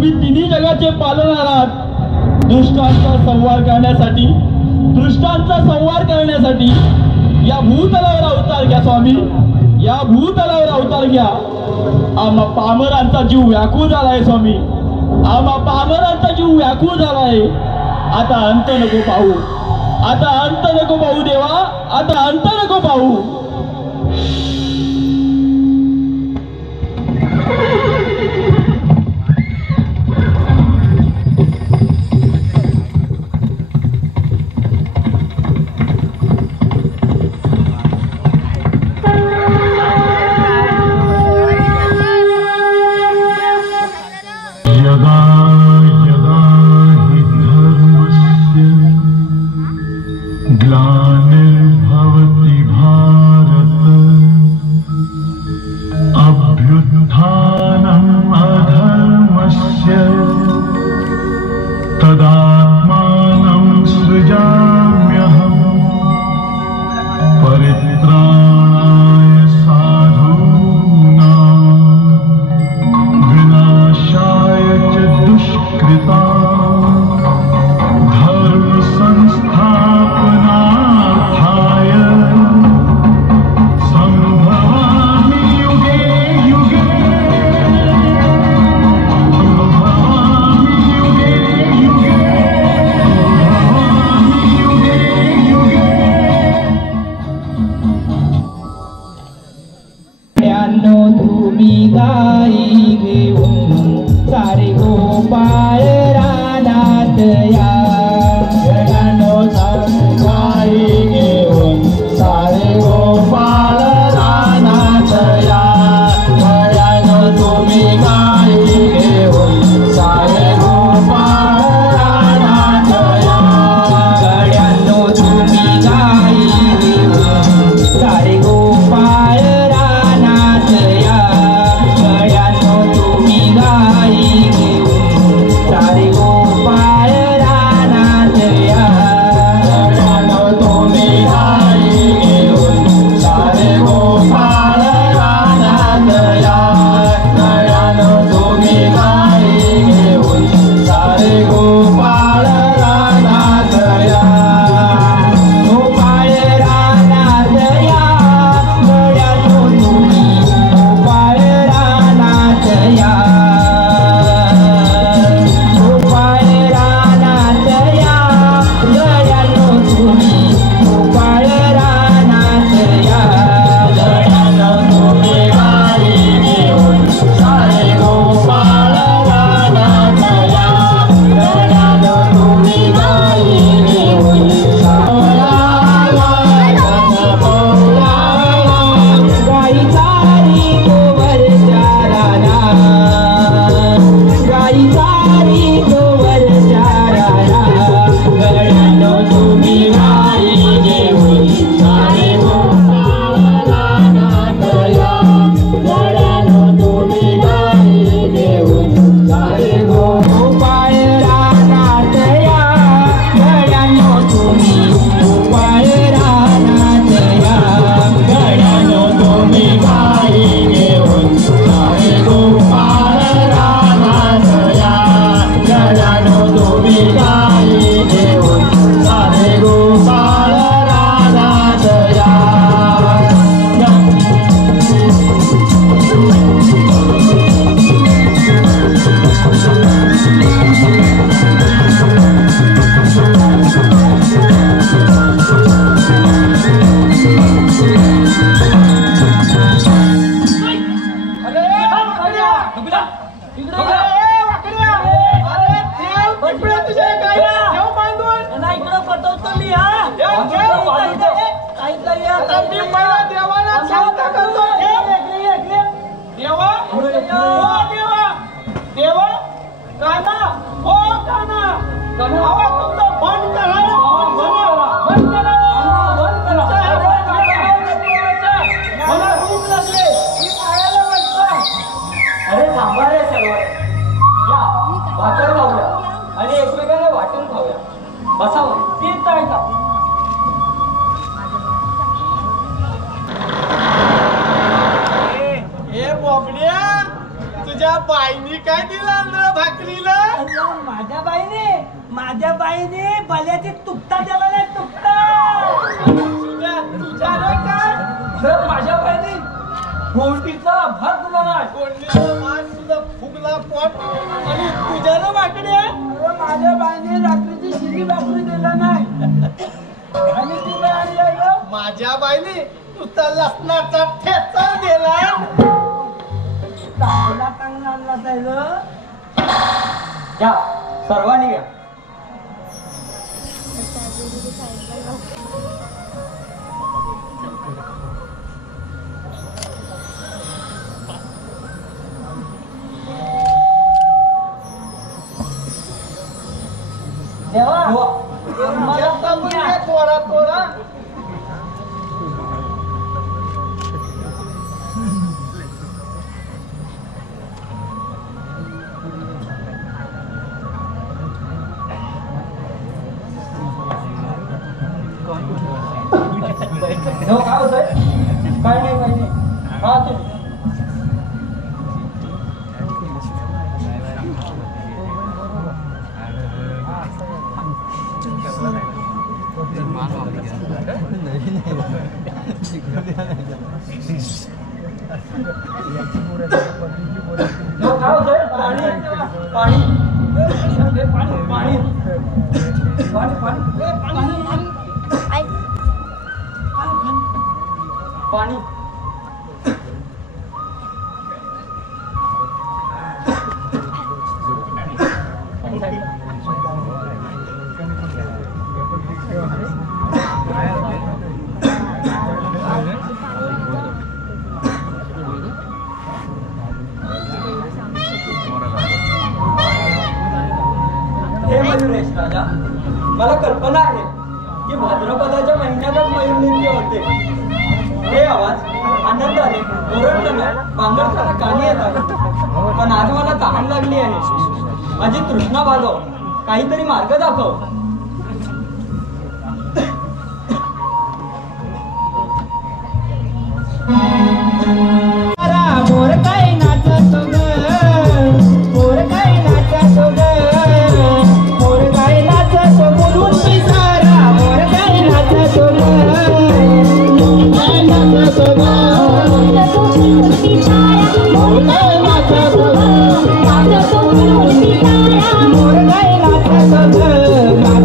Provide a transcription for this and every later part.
तुम्ही तिन्ही जगाचे पालनहार आहात। दुष्टांचा संहार करण्यासाठी या भूतलावर अवतार घ्या स्वामी, या भूतलावर अवतार घ्या। आम्हा पामरांचा जीव व्याकुळ झालाय स्वामी, आम्हा पामरांचा जीव व्याकुळ झालाय। आता अंत नको पाहू, आता अंत नको पाहू देवा, आता अंत नको पाहू। बाईनी काय दिला न भाकरीला? माझ्या बाईने बल्याची तुकता दिला नाही, तुकता. तुझ्या रे काय? सर माझ्या बाईने गोष्टीचा भात दिला नाही. कोणीचा भात सुद्धा फुगला पोट आणि तुझ्या ना भाकरी? माझ्या बाईने रात्रीची शिरी भाकरी दिला नाही. आणि ती काय आणलं? माझ्या बाईने तुझा लसणाचा ठेचा दिला. चांगला आणला जायलं. घ्या सर्वांनी घ्या. देवा थोडा थोडा काय होतंय? काय नाही. हा ते पाणी राजा, मला कल्पना आहे की भाद्रपदाच्या महिन्यातच मयूर नृत्य होते. हे आवाज आनंदाने ओरडताना पांघरताना कानी येतात. पण आज मला तहान लागली आहे. माझी तृष्णा भागव, काहीतरी मार्ग दाखव. मोर काय नाचतो ग, मोर काय नाचतो ग, मोर काय नाचतो बोलून मी सारा. मोर काय नाचतो ग, मोर काय नाचतो ग, मोर काय नाचतो ग, मोर काय नाचतो ग.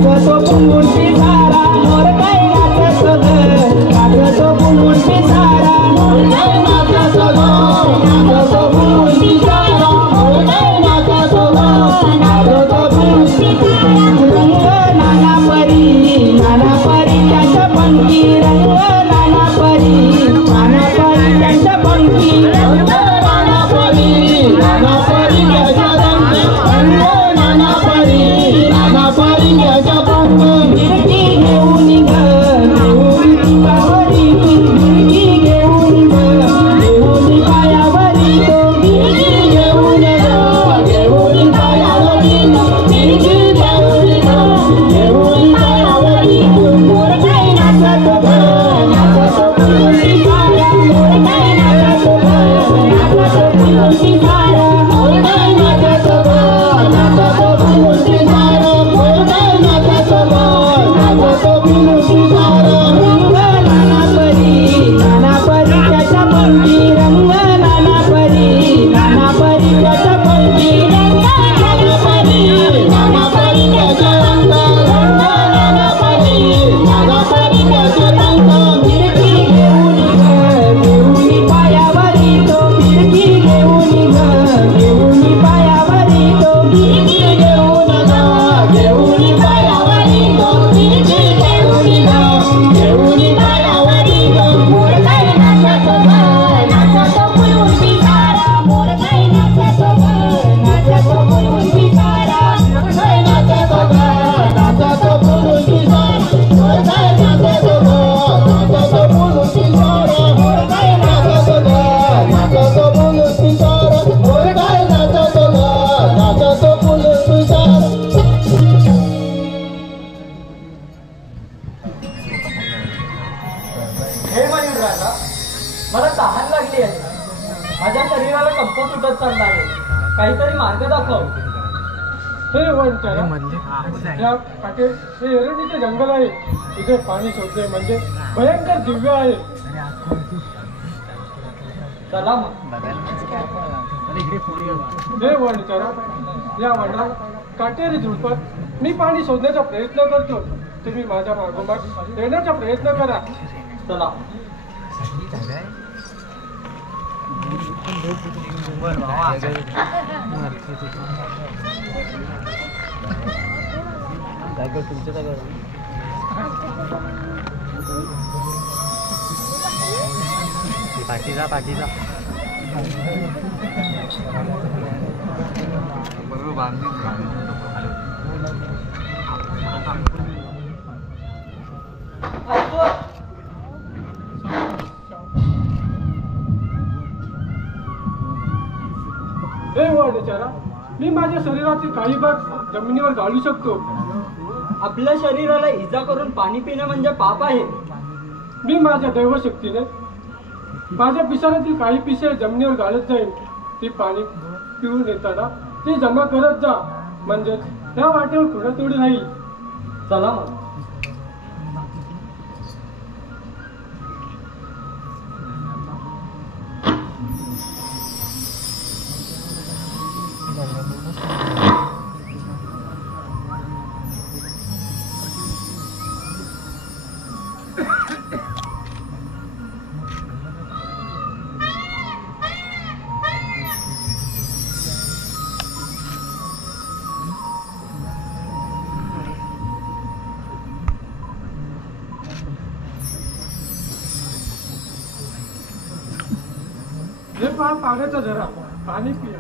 हे वंचारा या काटे हे एरंडीचे जंगल आहे. इथे पाणी शोधणे म्हणजे भयंकर दिव्य आहे. चला मग. हे वंचारा या वनात काटेरी झुडपात मी पाणी शोधण्याचा प्रयत्न करतो. तुम्ही माझ्या मागोमाग येण्याचा प्रयत्न करा. चला. पाठीचा बरोबर बांधली. हे वंचारा मी माझ्या शरीराचे काही भाग जमिनीवर घालू शकतो. आपल्या शरीराला इजा करून पाणी पिणं म्हणजे पाप आहे. मी माझ्या दैवशक्तीने माझ्या पिसाऱ्यातील काही पिसे जमिनीवर घालत जाईल. ती पाणी पिऊन येताना ते जमा करत जा म्हणजे त्या वाटेवर थोडं थोडी राहील. चला मग. हे पहा पाण्याचा झरा. पाणी पिया.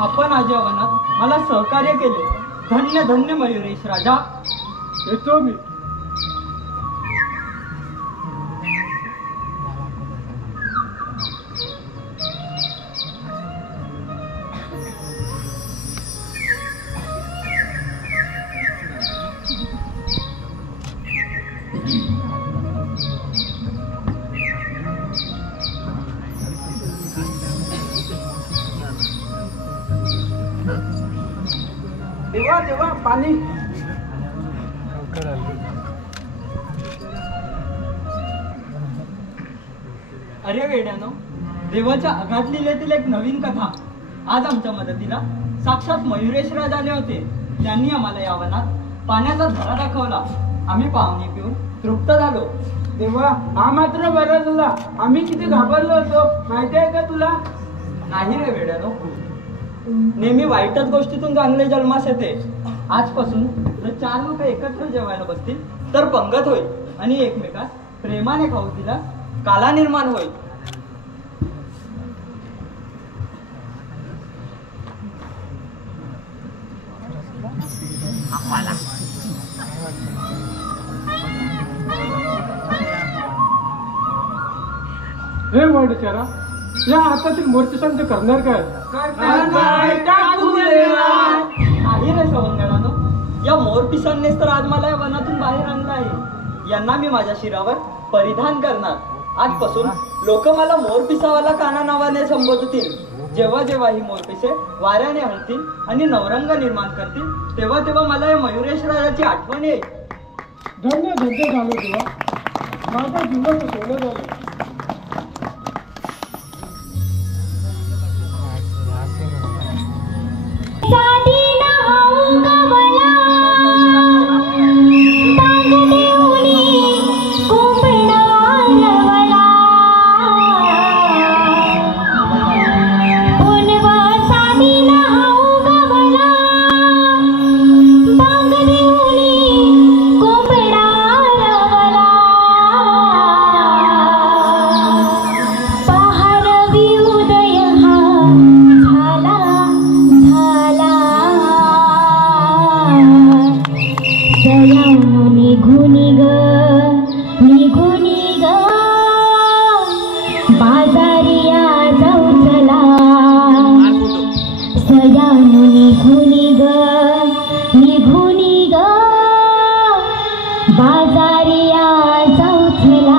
आपण आज या वनात मला सहकार्य केले. धन्य धन्य मयुरेश राजा. येतो मी. देवा देवा पाणी. अरे वेड्यानो, देवाच्या अगाध लिलेतील एक नवीन कथा. आज आमच्या मदतीला साक्षात मयुरेश राज आले होते. त्यांनी आम्हाला या वनात पाण्याचा झरा दाखवला. आम्ही पाहुणे पिऊन तृप्त झालो. तेव्हा हा मात्र बरा झाला. आम्ही किती घाबरलो होतो माहिती आहे का तुला? नाही रे वेड्यानो, नेहमी वाईटच गोष्टीतून चांगले जन्मास येते. आजपासून जर 4 लोक एकत्र जेवायला बसतील तर पंगत होईल आणि एकमेकास प्रेमाने खाऊ दिला काला निर्माण होईल. हे वंचारा या हातातील मूर्ती संत करणार काय? नाही रे सवंगडानो, या मोरपिसांनीच तर आज मला या वनातून बाहेर आणलं आहे. यांना मी माझ्या शिरावर परिधान करणार. आजपासून लोक मला मोरपिसावाला काना नावाने संबोधतील. जेव्हा जेव्हा ही मोरपिसे वाऱ्याने हलतील आणि नवरंग निर्माण करतील तेव्हा तेव्हा मला या मयुरेश राजाची आठवण येईल. धन्य धन्य झालो तेव्हा. माझ्या जीवनाचं सोनं झालं. सयानु निघुनी ग बाजारिया चौथला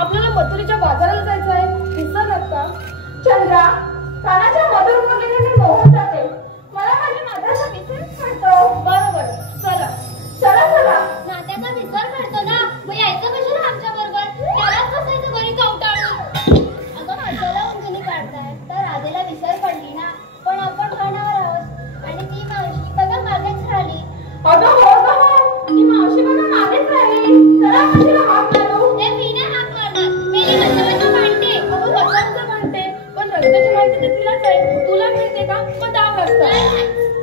आपल्याला मथुरेच्या बाजाराला जायचं आहे, विसरलात का? चंद्रा, कानाच्या मधुर मुलीने मी मोहून जाते. मला माझ्या नात्याचा विसरच पडतो. बरोबर, चला चला चला. नात्याचा विसर पडतो ना, मग यायचं कशाला आमच्या बरोबर? त्यालाच बसायचं घरी कवटाळून. अगं माणसाला उंजली काढताय तर राधेला विसर पडली ना, पण आपण खाणावर आहोत. आणि ती मावशी बघा मागेच राहिली. अगं हो गं हो, ती मावशी बघा मागेच राहिली. चला आपण तिला हाक मारू. ते मी नाही हाक मारणार, मेरी बचावाचं भांडते. अगं बचावचं म्हणते, पण रस्त्याची माहिती तर तिलाच आहे. तुला मिळते का? मग दाव रस्ता.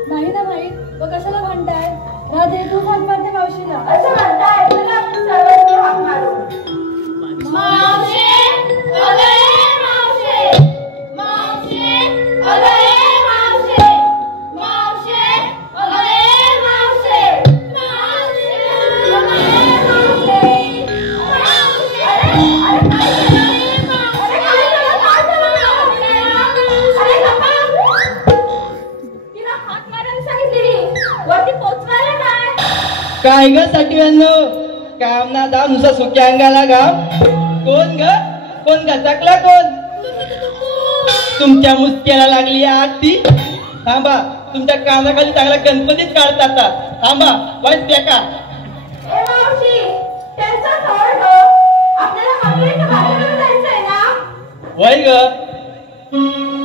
नाही ना भाई, मग कशाला भांडताय? राधे तू हाक मारते मावशीला. असं म्हणताय, चला आपण सर्वांनी हाक मारू. मावशे, अगं ये मावशे. मावशे, अगं ये मावशे. मावशे, अगं ये मावशे. मावशे, अगं ये मावशे. मावशे, अरे काय झालं? अरे काय झालं? काय झालं? अरे गप्पा. तिला हाक मारायला सांगितलेली, वरती पोचवायला काय? काय ग सगळ्यांनो, काम ना दाम नुसतं सुक्या अंगाला गाव. कोण ग? कोण गचकला कोण? तुमच्या मुसक्याला लागली आरती. थांबा, तुमच्या कानाखाली चांगला गणपतीच काढतात आता. थांबा, वाईट का? ए मावशी, त्यांचा थोड हो. आपल्याला मथुरेच्या बाजाराला जायचंय ना? वय ग,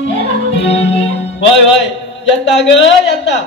ए रघुवीर. वय वय, येता ग येता.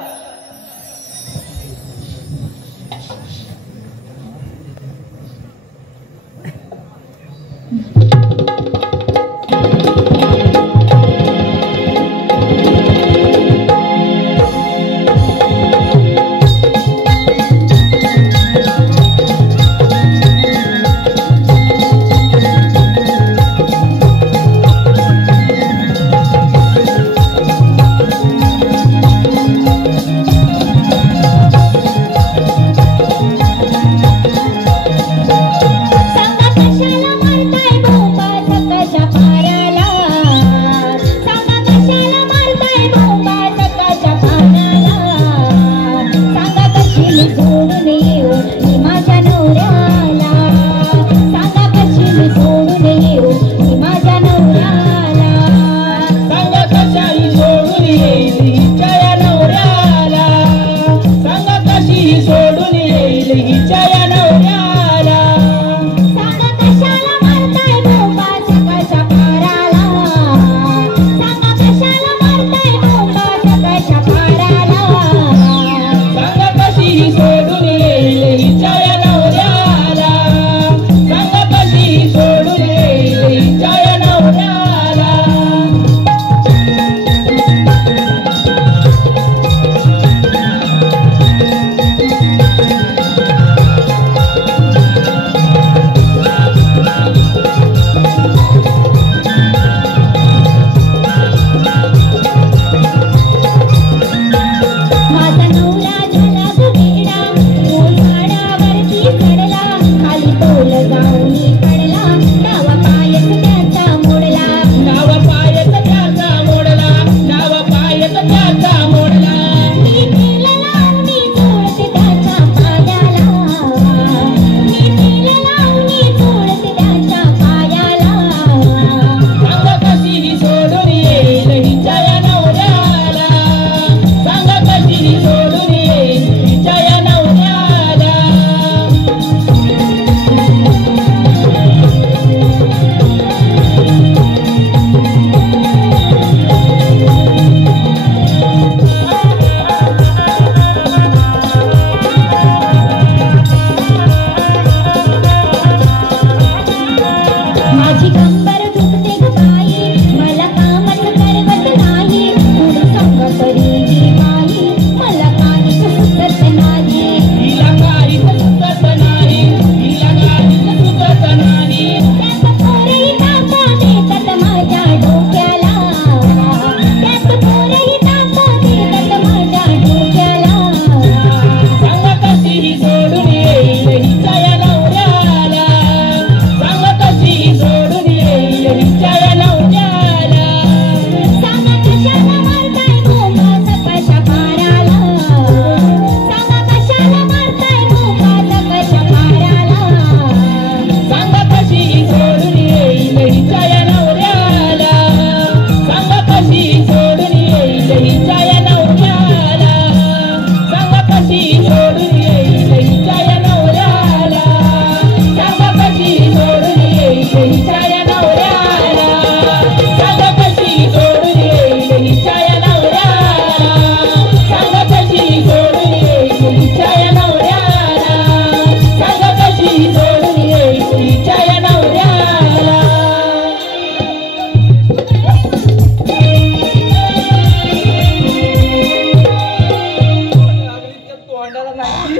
ती?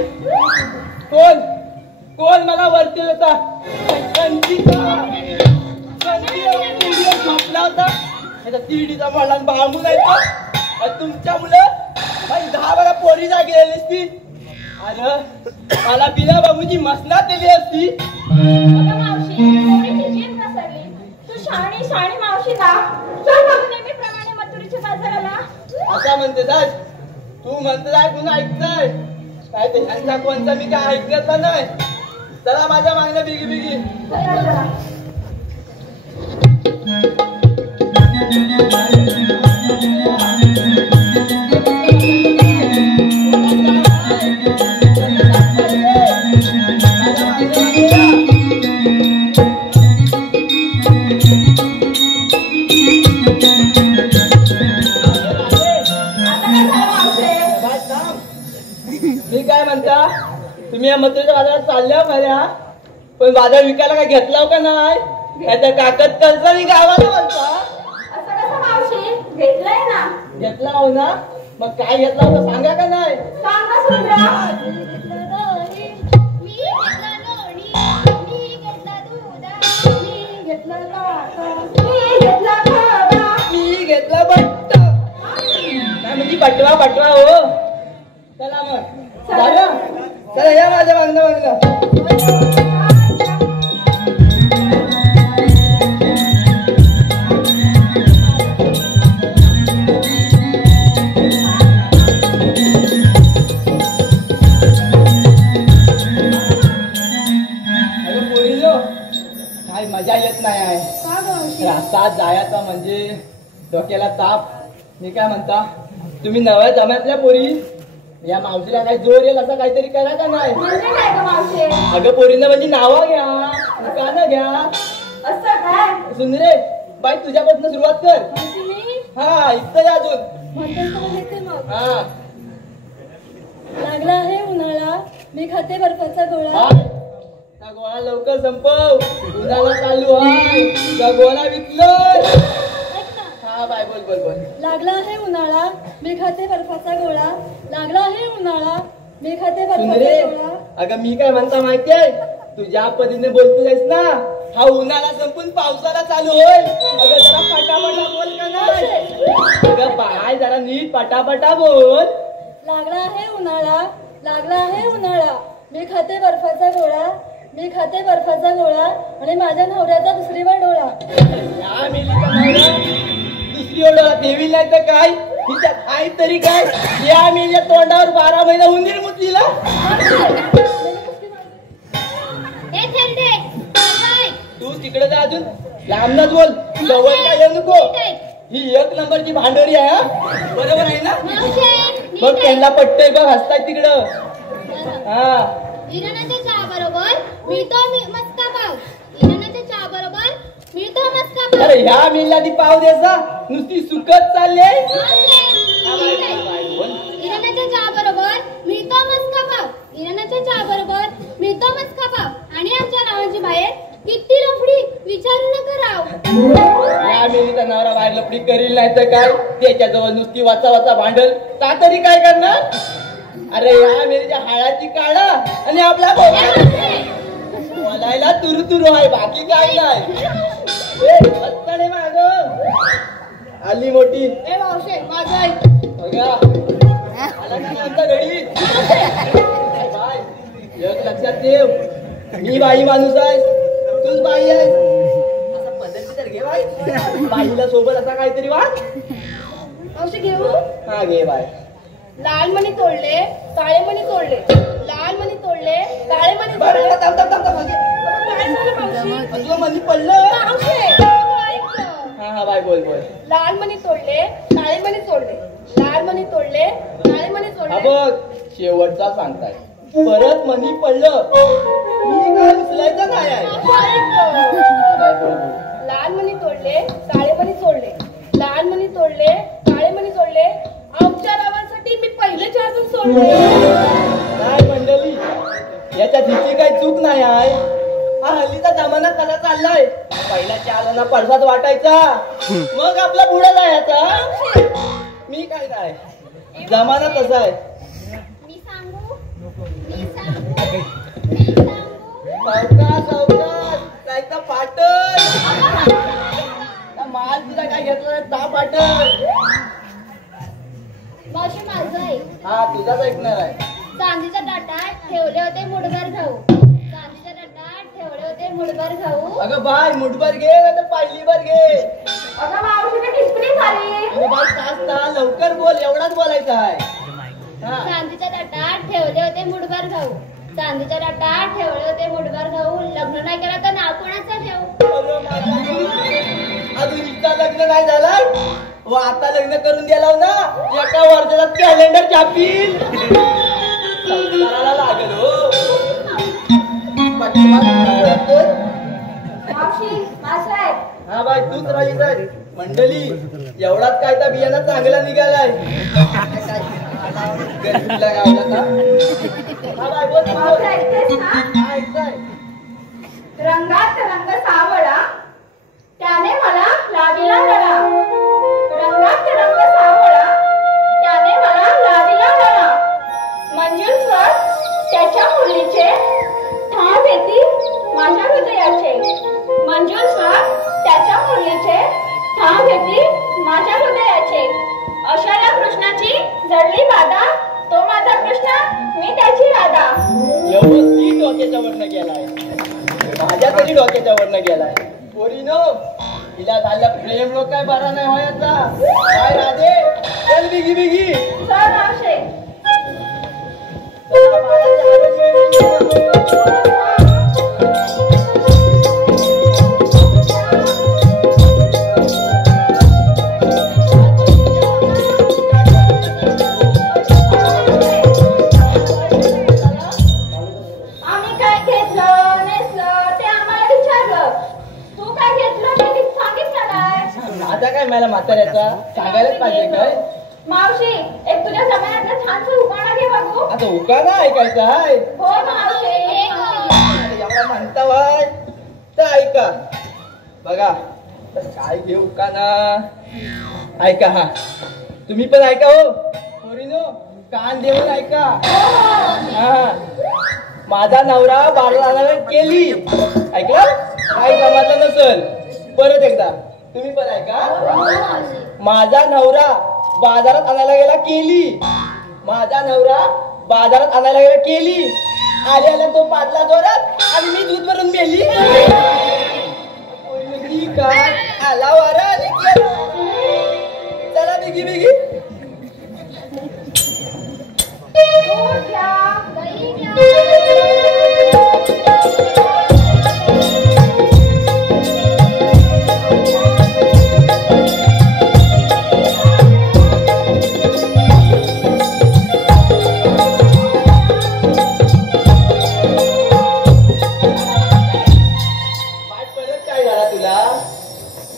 कोण कोण मला वरती होता झोपला होता तिडीचा मला बांबून यायचं तुमच्या मुलं माझी 10-12 पोरी जागी गेली असती अरे मला बिना बाबूची मसनात दिली असती. अगं मावशी, पोरीची जीभ घसरली. तू शाणी शाणी मावशी ना चल मग नेहमीप्रमाणे मथुरीच्या बाजाराला. असा म्हणते जाय तू म्हणते जाय तुला ऐकताय काय ते ह्यांचा कोणता मी काय ऐकत पण नाही. चला माझ्या मागण्या बिगी बिगी. मी काय म्हणता तुम्ही या मथुरेच्या बाजारात चालल्या खऱ्या पण बाजार विकायला काय घेतला का नाही याच्या काकत कर्ज मी गावाला म्हणता. असं कसं मावशी? घेतलंय ना. घेतला हो ना मग काय घेतला होता सांगा का नाही. सांगा सुद्धा. मी घेतला लोणी, मी घेतला दुधा, मी घेतला लाटा, मी घेतला खवा. मी घेतला बट्ट नाही म्हणजे बटवा हो. चला मग झालं चला या माझ्या मागणं. काय मजा येत नाही आहे रास्तात जायचा म्हणजे डोक्याला ताप. मी काय म्हणता तुम्ही नव्या जमातल्या पोरी या मावशीला काय जोर येईल असं काहीतरी करा का नाही. म्हणजे काय गं मावशी? अगं पोरींना म्हणजे नावं घ्या दुकानं घ्या. असं काय? सुंदरे बाई तुझ्यापासून सुरुवात कर. मावशी मी हा इथं अजून म्हणते मग. हा लागला आहे उन्हाळा, मी खाते बर्फाचा गोळा. हा गोळा लवकर संपव उन्हाळा चालू आहे का गोळा विकलं. हा बाय बोल बोल बोल. लागला आहे उन्हाळा, मी खाते बर्फाचा गोळा. लागला आहे उन्हाळा, मी खाते सुंदरे बर्फाचा गोळा. अगं मी काय म्हणता माहितीये तू ज्या पद्धतीने बोलतोयस ना हा उन्हाळा संपून पावसाळा चालू होईल. अगं जरा पटापटा बोल का नाही. अगं बाय जरा नीट पटापटा बोल. लागला आहे उन्हाळा, लागला आहे उन्हाळा, मी खाते बर्फाचा गोळा. मी खाते बर्फाचा गोळा आणि माझ्या नवऱ्याचा दुसरीवर डोळा. या मेलीचा नवरा दुसरी ओढाला देवी नाही तर काय हिच्या आई तरी काय या मेलीच्या तोंडावर 12 महिना उंदीर मुतलीला. हे थेरडे, काय? तू तिकडे जा अजून लांबनच बोल जवळ काय येऊ नको. ही 1 नंबरची भांडोरी आहे हा बरोबर आहे ना. मावशी, बघ त्यांना पटतंय बघ हसताय तिकडं. हा इराणाच्या चहा बरोबर मिळतो मस्का पाव. इराणाच्या चहा बरोबर मिळतो मस्का पाव. अरे ह्या मेलीला ती पाव द्यायचा नुसती सुकत चालले. इराणाच्या चहा बरोबर मिळतो मस्का पाव. इराणाच्या चहा बरोबर मिळतो मस्का पाव. आणि आमच्या नावाची बाहेर किती लफडी विचारू नका राव. या मेलीचा नवरा बाहेर लपडी करील नाही तर काय त्याच्याजवळ नुसती वाचा वाचा भांडल का तरी काय करणार. अरे या मेलीच्या हाडाची काढा आणि आपला बोलायला तुरु तुरु आहे बाकी काय नाही. माग आली मोठी ए मावशे माझं ऐक. बघा आला नाही आमचा घडी. बाय एक लक्षात ठेव मी बाई माणूस आहे तूच बाई आहे असा पद्धती तर घे बाई. बाईला सोबत असा काहीतरी वाट. मावशी घेऊ. हा घे बाय. लाल मणी तोडले, काळे मणी तोडले. लाल मणी तोडले, काळे मणी बरं तोडले. थांब थांब थांब थांब. काय झालं मावशी? तुला मनी पडलं. मावशी, ऐक ना. हा हा बाय बोल बोल. लाल मणी तोडले, काळे मणी तोडले. लाल मणी तोडले, काळे मणी हा तोडले. बघ शेवटचा सांगताय परत मनी पडलं मी काय उचलायचं नाही आहे. काय बोल बोल. लाल मणी तोडले, काळे मणी तोडले. लाल मणी तोडले, काळे मणी तोडले. आमच्या गावासाठी मी पहिले 4 जण सोडले. काय मंडळी याच्यात हिची काही चूक नाही आहे. हा हल्लीचा जमाना त्याला चाललाय. पहिला 4 जणांना परसाद वाटायचा मग आपला पुढे जायचा. मी काय नाही जमाना तसा आहे. मी सांगू चांदीच्या ताटात ठेवले होते मुठभर गहू. चांदीच्या ताटात ठेवले होते मुठभर गहू. अगं बाय मुठभर घे ना तर पहिली भर घे. अगं मावशीने टिचकरी झाली. अगं बाय तास लवकर बोल, एवढाच बोलायचं आहे. हा. चांदीच्या ताटात ठेवले होते मुठभर गहू. चांदीच्या ताटात ठेवले होते मुठभर गहू. लग्न नाही केलं तर नाव कोणाचं ठेवू? अगं माझा अजून इतका लग्न नाही झाला व आता लग्न करून द्याला ना एका वर्षात कॅलेंडर छापील. संसाराला लागल हो. मावशी मासा आहे. हा बाय तूच राहिली तर मंडळी एवढाच काय तर बियाणं चांगला निघालाय. गरीबीला गावला का? हा बाय बोल बोल. मावशी ऐकतेस ना? हा, ऐकताय. रंगात रंग सावळा त्याने मला लाविला लळा. रंगात रंग सावळा त्याने मला लाविला लळा. मंजूर स्वर त्याच्या मुलीचे ठाव येती माझ्या हृदयाचे. मंजूर स्वर त्याच्या मुलीचे ठाव येती माझ्या हृदयाचे. अशा या कृष्णाची जडली बाधा. तो माझा कृष्ण मी त्याची राधा. व्यवस्थित डोक्याच्या वरनं गेलाय. माझ्या तरी डोक्याच्या वरनं गेलाय. पोरीनो तिला झालं प्रेम लोक काय बरा नाही व्हायचा. काय राधे चल बिगी बिगी. चल मावशे. आम्ही काय घेतलं नेसलं ते आम्हाला विचारलं. तू काय घेतलं ते सांगितलं काय? आता काय मला म्हाताऱ्याचा सांगायलाच पाहिजे काय. मावशी एक तुझ्या जमान्यातला छानसा उकाणा घे बघू. आता उकाना ऐकायचा आहे. हो मावशी. एवढा म्हणता वाय तर ऐका बघा. तर काय घेऊ उकाना ऐका. हा तुम्ही पण ऐका हो पोरीनो कान देऊन ऐका. हा माझा नवरा बाराला केली ऐकलं काही जमातलं नसल. परत एकदा तुम्ही पण ऐका. माझा नवरा बाजारात आणायला गेला केली. माझा नवरा बाजारात आणायला गेला केली. आल्याला तो पाडला जोरात आणि मी दूध भरून मेली. काय आला वारा आणि गेला. चला बिगी बिगी. दूध घ्या. दही घ्या.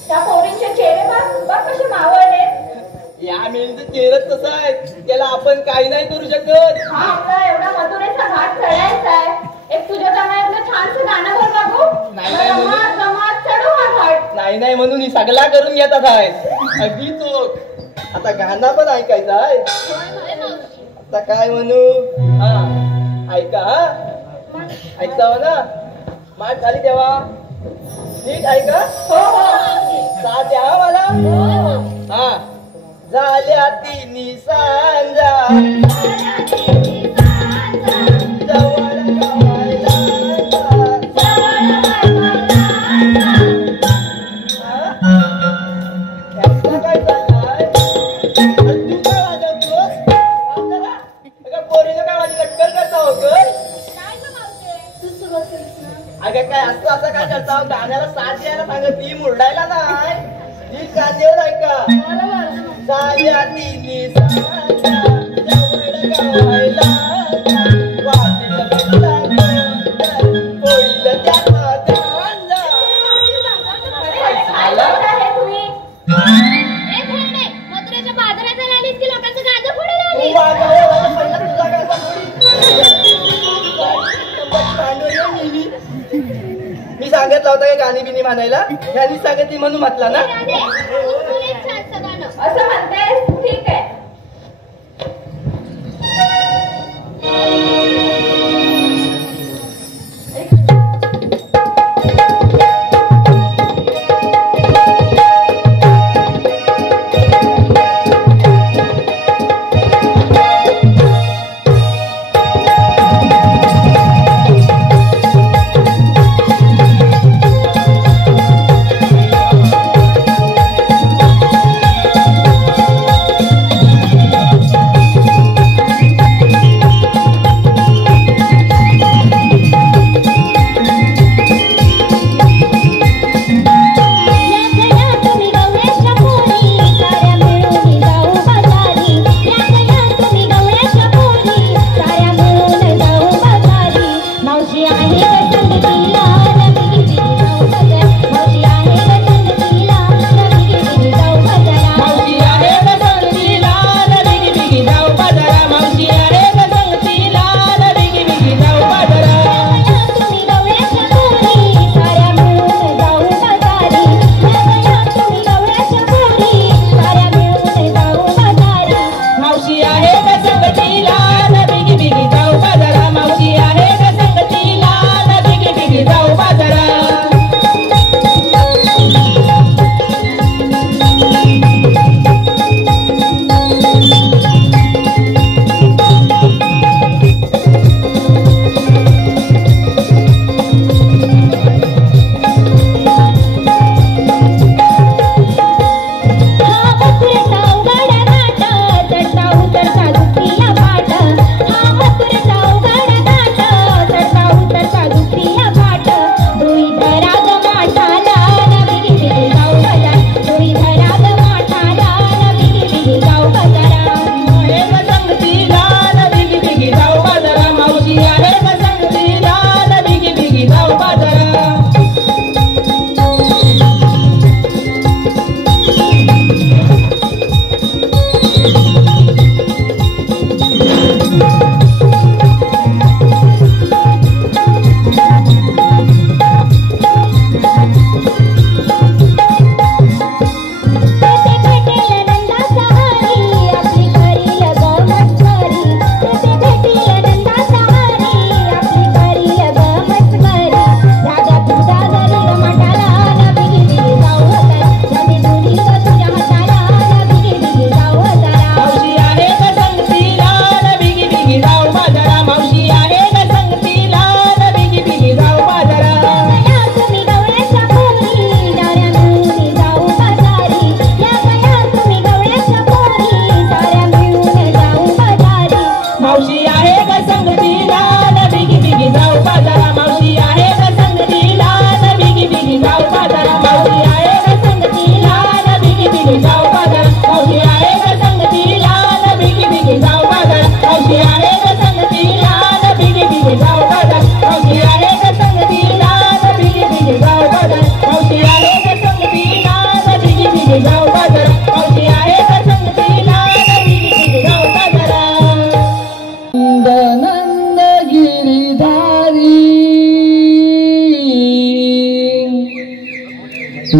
त्या पोरींचे चेहरे बघ कसे मावळले. या मेलचं चेहरच तसं आहे. त्याला आपण काही नाही करू शकत. हा आपला एवढा मथुरेचा घाट चढायचा आहे. एक तुझ्या जमान्यातलं छानसं गाणं बोल बघू. नाही, नाही, म्हणून. जमात जमात चढू हा घाट. नाही नाही म्हणून ही सगळा करून घेतात आहे. अगदी चोख. आता गाणं पण ऐकायचा आहे. आता काय म्हणू. हा ऐका. हा ऐकता हो ना. माठ खाली तेव्हा नीट ऐका. हो हो. साथ द्या हा मला. हा झाल्या तिन्ही सांजा जवळ गवायला ह्याचा काय चाललाय. तू काय वाजवतोस. पोरीनं काय माझी लटकल करता हो कर. काय गं मावशे? तू सुरुवात करीस ना. अगं काय असं काय करता. गाण्याला साथ द्यायला सांगत ती मुरडायला नाही. ती कान देऊन ऐका. झाल्या तिन्ही सांजा जवळ गवायला वाटेल भेटला पोळीला त्याचा गांजा. आहे तुम्ही. ए धोंडे, मथुरेच्या बाजारात जायला आलीस की लोकांचं गाजं फोडायला तू आलीस? वाजवलं पहिला तुझा गाजा पोळी. मी सांगितलं होतं की गाणी बिनी म्हणायला. ह्यांनी सांगितली म्हणून म्हटला ना. राधे, तू एक छानसं गाणं. असं म्हणतेस ठीक आहे. आहे ग संगतीला बिगी बिगी जाऊ बाजारा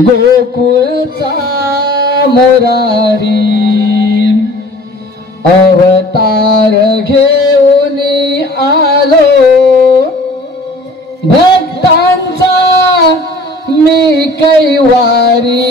गोकुळचा मोरारी अवतार घेऊन आलो भक्तांचा मी कैवारी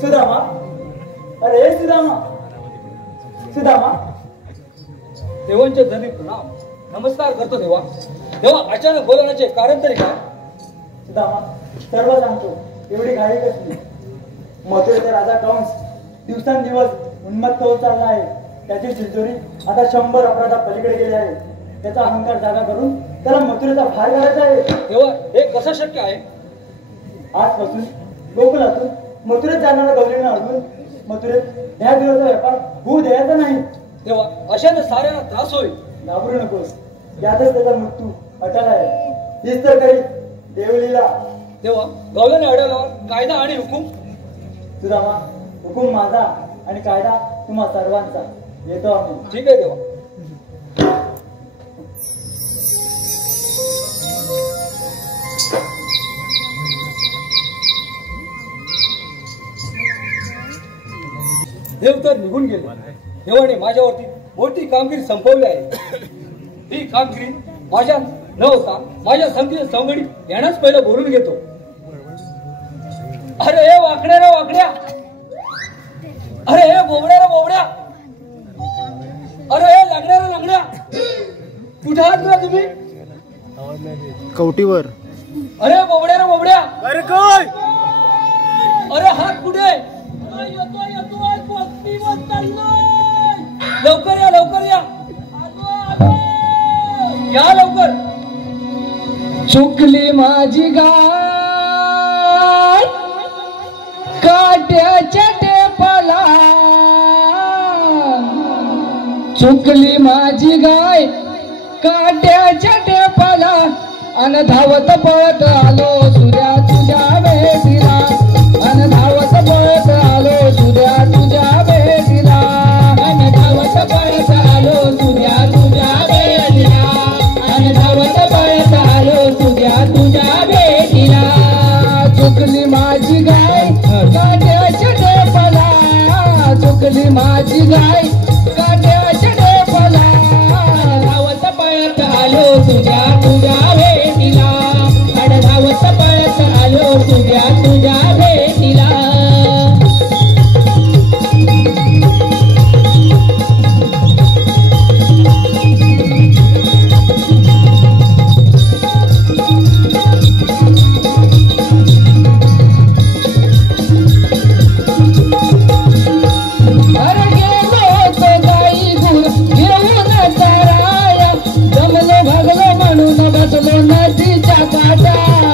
सुदामा, अरे सुदामा, सुदामा. देवांच्या धनी प्रणाम. नमस्कार करतो देवा. देवा अचानक बोलवण्याचे कारण तरी काय? सुदामा, सर्व सांगतो. एवढी घाई कसली? मथुरेचा राजा कंस दिवसांदिवस उन्मत्त होत चालला आहे. त्याची तिजोरी आता 100 अपराधा पलीकडे गेली आहे. त्याचा अहंकार जागा करून त्याला मथुरेचा भार घालायचा आहे. देवा हे कसं शक्य आहे? आजपासून गोकुलातून मथुरेत जाणारा गवळीनं अडवून मथुरेत ह्या दिवसाचा व्यापार होऊ द्यायचा नाही. देवा अशाने साऱ्यांना त्रास होईल. घाबरू नकोस, यातच त्याचा मृत्यू अटल आहे. हीच तर काही देवलीला. देवा गवल्याने अडवल्यावर कायदा आणि हुकूम? सुदामा, हुकूम माझा आणि कायदा तुम्हा सर्वांचा. येतो आम्ही. ठीक आहे देवा. देव तर निघून गेले. देवाने माझ्यावरती मोठी कामगिरी संपवली आहे. ही कामगिरी माझ्या न होता माझ्या संगती संगडी यांनाच पहिलं बोलून घेतो. अरे हे वाकड्या रे वाकड्या, अरे हे बोबड्या रे बोबड्या, अरे हे लंगड्या रे लंगड्या, कुठे आहात ना तुम्ही? कवटीवर. अरे बोबड्या रे बोबड्या, अरे काय? अरे हात कुठे? लवकर या लवकर या, या लवकर. चुकली माझी गाय काट्याच्या टेपाला, चुकली माझी गाय काट्याच्या टेपाला, अन धावत पळत आलो सूर्या तुझ्या भेटीला, अन धावत पळत आलो सूर्या तुझ्या भेटीला, अन धावत पळत आलो सूर्या तुझ्या भेटीला, अन धावत पळत आलो सूर्या तुझ्या भेटीला. चुकली माझी गाय काट्याच्या टेपाला, चुकली माझी गाय काट्याच्या टेपाला, धावत पळत आलो तुझ्या तुझ्या भेटीला, अन धावत पळत आलो तुझ्या तुझ्या भेटीला. अरे गेलो होतो गाई गुर घेऊन चराया, जमलो भागलो म्हणून बसलो नदीच्या काठाला,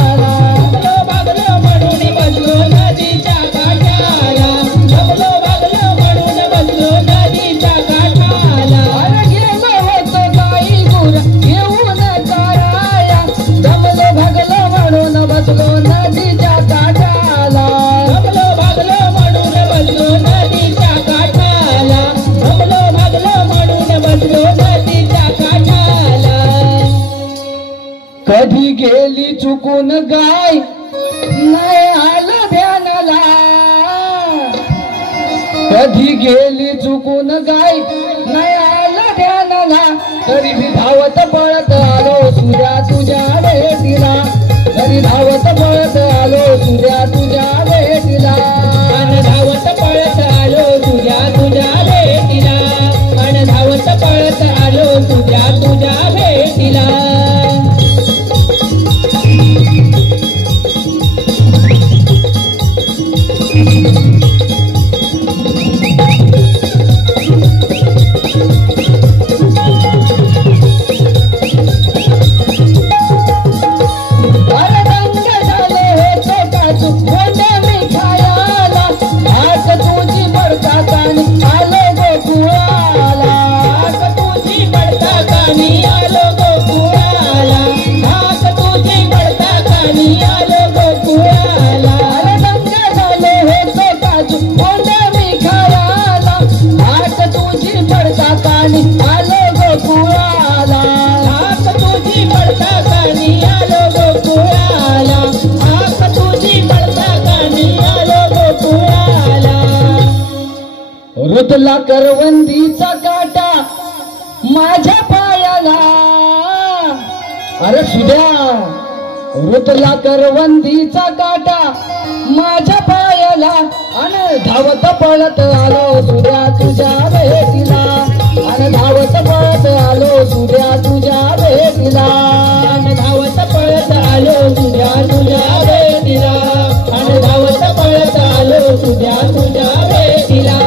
जमलो भागलो म्हणून बसलो नदीच्या काठाला, जमलो भागलो म्हणून बसलो नदीच्या काठाला. अरे गेलो होतो गाई गुर घेऊन चराया, जमलो भागलो म्हणून बसलो नदीच्या काठाला, जमलो भागलो म्हणून बसलो नदीच्या काठाला, जमलो भागलो म्हणून बसलो नदीच्या काठाला. कधी गेली चुकून गाय नाही आलं ध्यानाला, कधी गेली चुकून गाय नाही आलं ध्यानाला, तरी भी धावत पळत आलो सूर्या तुझ्या भेटीला, तरी धावत पळत आलो सूर्या तुझ्या भेटीला, अन धावत पळत आलो तुझ्या तुझ्या भेटीला, अन धावत पळत आलो तुझ्या तुझ्या भेटीला. अरे रंग झाले होते काजू होते मी खायला, आग तुझी पडता कानी आलो गोकुळाला, आग तुझी पडता कानी आलो गोकुळाला, आग तुझी पडता कानी आलो गोकुळाला. अरे रंग झाले होते काजू होते मी खायला, आग तुझी पडता कानी आलो गोकुळाला, आग तुझी पडता कानी आलो गोकुळाला, आग तुझी पडता कानी आलो गोकुळाला. रुतला करवंदीचा काटा माझ्या पायाला, अरे सुद्या रुतला करवंदीचा काटा माझ्या पायाला, मला आणि धावत पळत आलो सूर्या तुझ्या भेटीला आणि धावत पळत आलो सूर्या तुझ्या भेटीला आणि धावत पळत आलो सूर्या तुझ्या भेटीला आणि धावत पळत आलो सूर्या तुझ्या भेटीला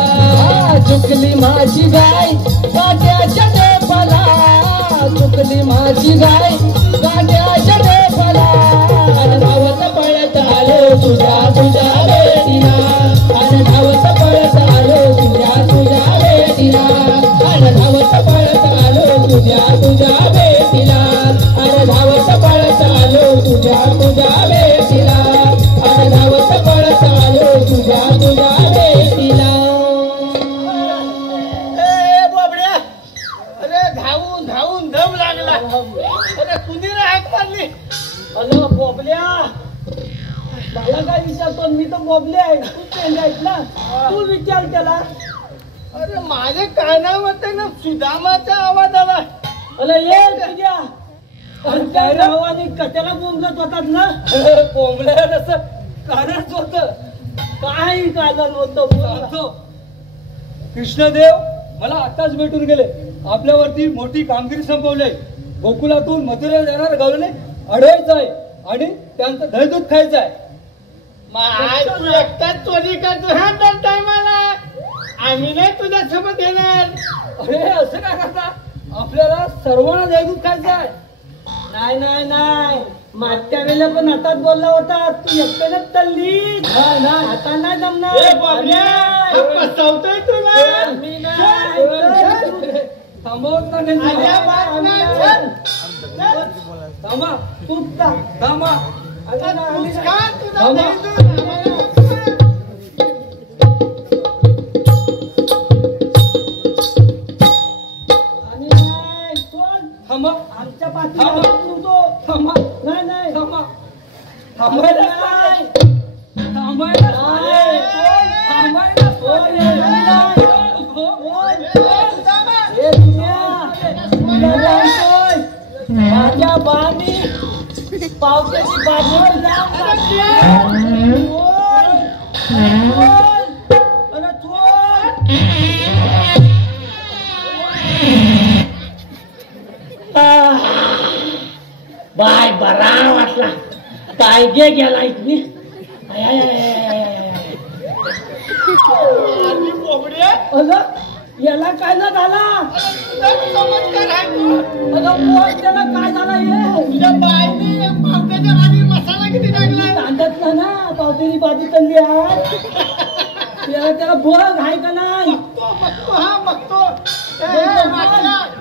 चुकली माझी गाय गाड्याच्या टेपला चुकली माझी गाय गाड्याच्या टेपला आणि धावत पळत आलो तुझ्या तुझ्या भेटीला आणि धावत पळत आलो तुझ्या तुझ्या भेटीला आणि धावत पळत आलो तुझ्या तुझ्या भेटीला आणि धावत पळत आलो तुझ्या तुझ्या भेटीला आणि धावत पळत आलो तुझ्या तुझ्या भेटीला बाबड्या अरे धावून धावून दम लागला अरे कुणी रे हाक मारली अलो बोबल्या मला काय विचारतो मी तर बोबले आहे तू पेंड आहेस ना तू विचार त्याला अरे माझ्या कानामध्ये ना सुदामाचा आवाज आला अरे ये तुझ्या अरे काय रावानी कशाला बोंबलत होतात ना बोंबल्या तसं कारणच होत काही कारण होतं कृष्णदेव मला आताच भेटून गेले आपल्यावरती मोठी कामगिरी संपवली गोकुलातून मथुरेला जाणार गवळणे अडवायचं आहे आणि त्यांचं दहीदूध खायचं आहे तू एकटाच चोरी करतो हा तर टायमाला आम्ही नाही तुझ्या सोबत येणार अरे असं काय करता आपल्याला सर्वांना दहीदूध खायचं आहे नाही नाही नाही मागच्या वेळेला पण हातात बोलला होता तू एकट्यानेच चालली आता नाही जमणार फसवतोय तुला आम्ही नाही. थांबवत नाही अजिबात नाही. चल. चल. थांबा तू जा. थांबा आम्ही नाही, आम्ही नाही. का तुझा थांबा. दहीदूध आम्हाला? आम्ही नाही. सोड. थांबा आमच्या पाठी थांबा. नव्हतो थांबा नाही नाही थांबा थांबायला नाही. थांबायला नाही. थांबायला सोड रे, आम्ही नाही. ए, तुझ्या सांगतोय माझ्या बाणी पावसाची बाजूला जाऊन टाकली. अरे चोर. बाय बरा वाटला काय गे गेला इथनी आणि बोबड्या, अगं याला काय ना झाला तुझा चमत्कार आहे तू. अगं पोट त्याला काय झाला ये तुझ्या बाईने पावट्याच्या आधी मसाला किती टाकलाय सांगत ना पावसाची भाजी चालली आहे त्याला बघ आहे का नाही बघतो हा बघतो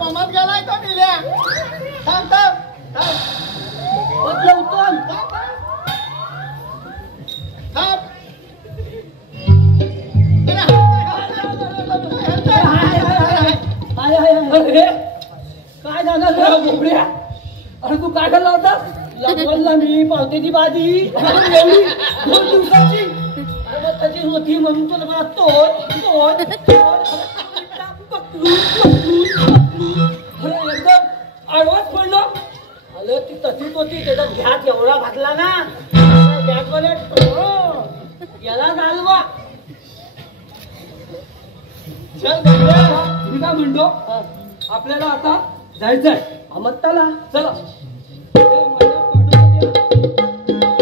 ममत गेलाय तो दिल्या थांब थांब उतर थांब अरे काय झालं रे बोबड्या अरे तू काय करला होता बोलला मी पावत्याची भाजी एवढी 2 दिवसाची अरे मग त्याची होती म्हणून तुला मला तोड अरे एकदम आडवाच पडलो अरे ती तशीच होती त्याचा घ्यात एवढा घातला ना घ्यात मध्ये याला घालवा चल बघूया. मी काय म्हणतो आपल्याला आता जायचंय अमत्ताला चला ए, माझ्या पाठोपाठ या.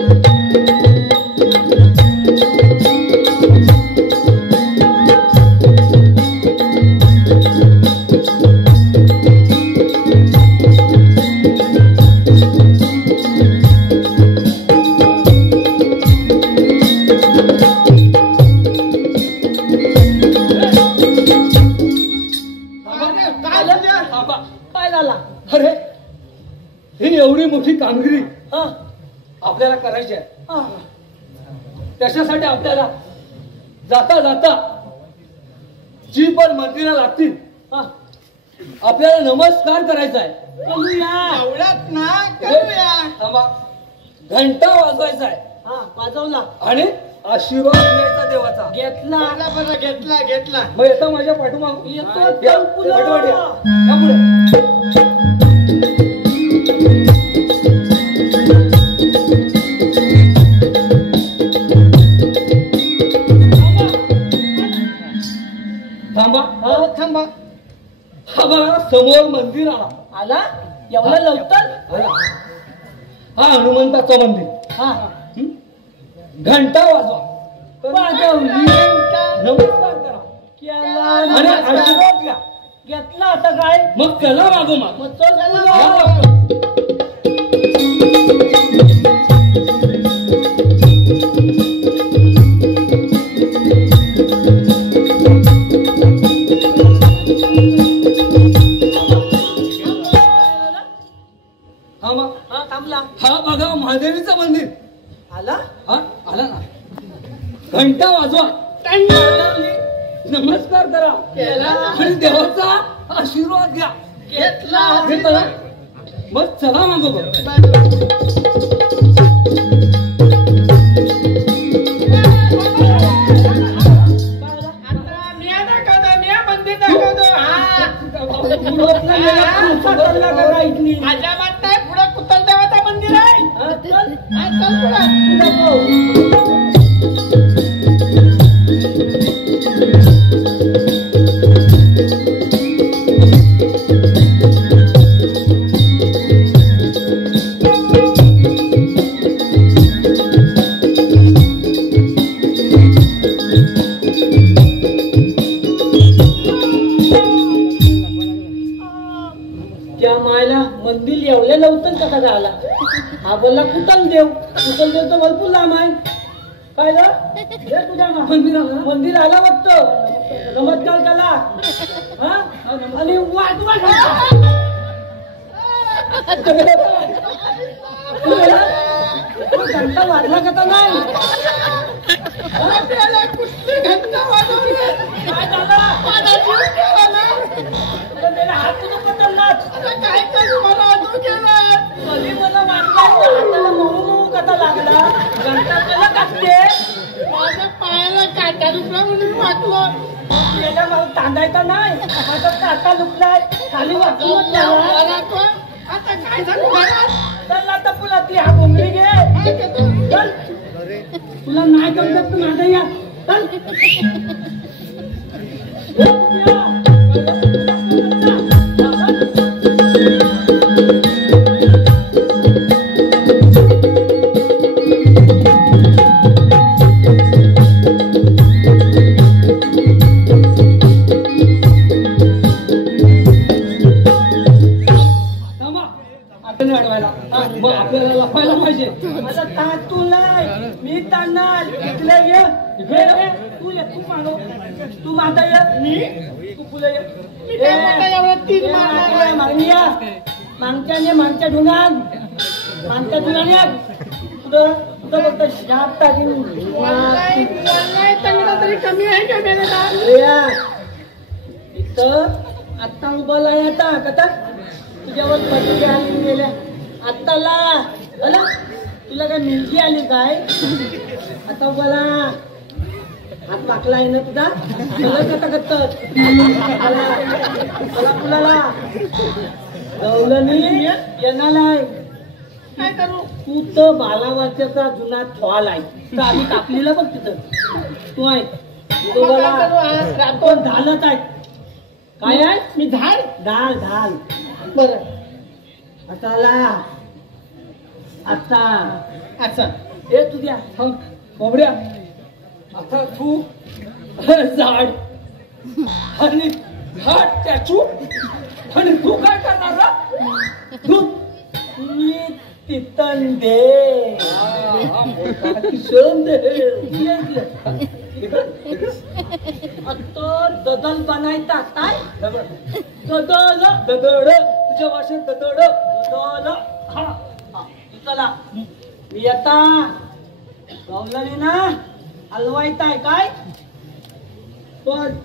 काय झालं? थांबा. काय झाला अरे ही एवढी मोठी कामगिरी हा आपल्याला करायची आहे हा त्याच्यासाठी आपल्याला जाता जाता जी पण मंदिरं लागतील हा आपल्याला नमस्कार करायचा आहे करूया एवढ्यात ना करूया. थांबा घंटा वाजवायचा आहे हा वाजवला आणि आशीर्वाद घ्यायचा देवाचा घेतला बरं घेतला घेतला मग येता माझ्या पाठीमाग येतो या, चल पाठीमागे पुन्हा. या. या पुढे. थांबा थांबा हा बघा समोर मंदिर आला एवढं लवकर आला हा हनुमंताचं मंदिर हा घंटा वाजवा वाजवली नमस्कार करा आणि आशीर्वाद घ्या घेतला आता काय मग चला मागोमाग मग चल पुढं. हा थांबला हा बघा महादेवीचं मंदिर आला हा आला ना घंटा वाजवा नमस्कार करा आणि देवाचा आशीर्वाद घ्या घेतला मग चला मागो माझ्या वाटतंय पुढे कुतल देवाचं मंदिर आहे त्या मायला मंदिर एवढ्या लवकर कसा झाला हा बोलला कुतल देव तर भरपूर लांब आहे काय ग तुझ्या मंदिर आला वाटतं नमस्कार केला हा आणि घंटा वाजला कसा नाही हात काय करू मला कधी मला हाताला मऊ कसा लागला घंटा त्याला कापते माझ्या पायाला काटा दुखला म्हणून वाटलं त्याला मला तांदायचा नाही माझा काटा दुखलाय खाली वाचून आता काय सांगू चल आता तुला ती हा घोंगडी घे चल तुला नाही जमत तू माझा या चल आपल्याला लपायला पाहिजे माझा ताण तू नाही मी ताणणार तुला ये तू ये तू मागव तू माझा ये मी तू फुले ये मागच्या धुनात पुढं फक्त शाप टाकीन तरी कमी आहे का इथं आत्ता उभाला आता कथा तुझ्यावर पट्टी आली गेल्या आत्ताला आला तुला काय मिलकी आली काय आता बोला हात पाकला आहे ना तुझा कथा करत तुला गवलनी येणाला काय करू तू तर बालावाच्याचा जुना थॉल आहे तर आम्ही कापलेला बघ तिथं तू आहे तो बोला आपण झालंच आहे काय आहे मी ढाल बरं आता आता हे तुझ्या कोंबड्या आता तू झाड आणि हा टॅचू आणि तू काय करणार तू मी तिथं दे ददल बनायचा काय ददल ददड तुझ्या भाषेत ददड ददल हा चला मी आता गवलनी ना हलवायचाय काय पण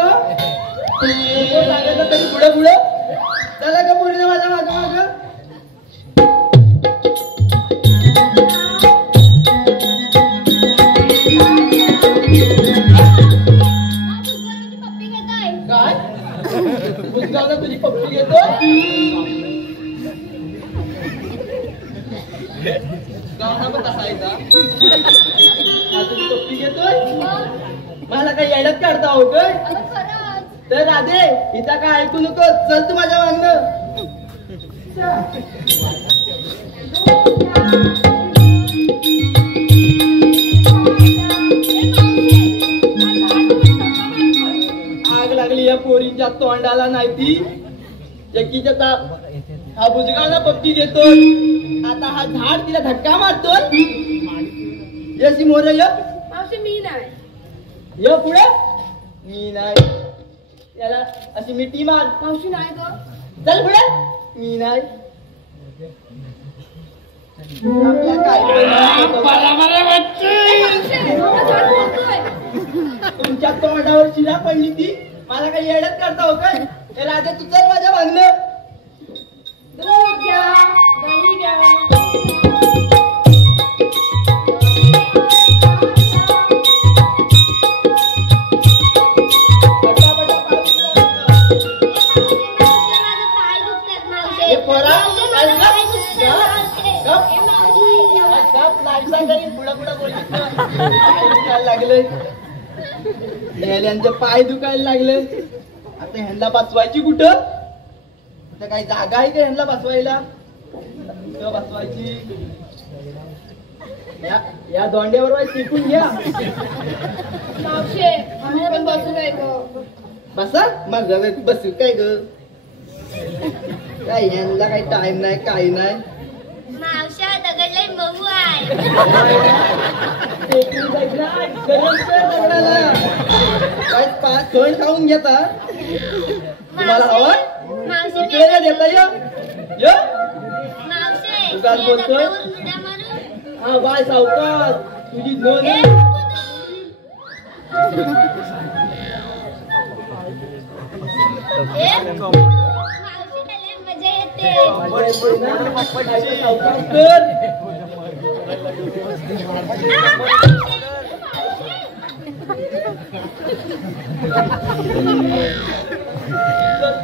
नको सांगायचं तरी पुढे पुढे चला का पुढे माझ्या माग माग पप्पी घेताय काय बुजगावला तुझी पप्पी घेतो गावना पण तसा आहे का तुझी पप्पी घेतोय मला काही येण्यात काढता हो काय अगं खरंच तर राधे इथं काय ऐकू नको चल तू माझ्या मागणं आग लागली या पोरींच्या तोंडाला नाही ती एकीच्या हा बुजगावला पप्पी घेतोय आता हा झाड तिला धक्का मारतोय यशी मोर य मावशी मी नाही य पुढे मी नाही याला अशी मिठी मार मावशी नाही ग चल पुढे मी नाही आपल्या काय तुमच्या तोंडावर शिरा पडली ती मला काही येड्यात करता हो काय हे राजा तू चल माझ्या मागणं दूध घ्या दही घ्या पाय दुखतात मावशे हे पोरा, काय झालं? पाय दुखतात मावशे. गप. ए मावशी गप लायसा करीन पुढं पुढं बोलत दुखायला लागले मेल्यांचं पाय दुखायला लागले आता ह्यांना बसवायची कुठं आता काही जागा आहे का ह्यांना बसवायला कुठं बसवायची या दोंड्यावर शिकून घ्या मावशे आम्हाला पण बसू काय ग बसा माझं बसू काय ग काय ह्यांना काही टाइम नाही काही नाही मावशा दगडलाय मऊ आहे काय पाच थोड खाऊन घेता तुम्हाला हवं मावशी इकडे काय देता य मावशे तू काय बोलतोय? उड्या मारू हा बाय सावकार तुझी नोंद ए, मावशीला लय मजा येते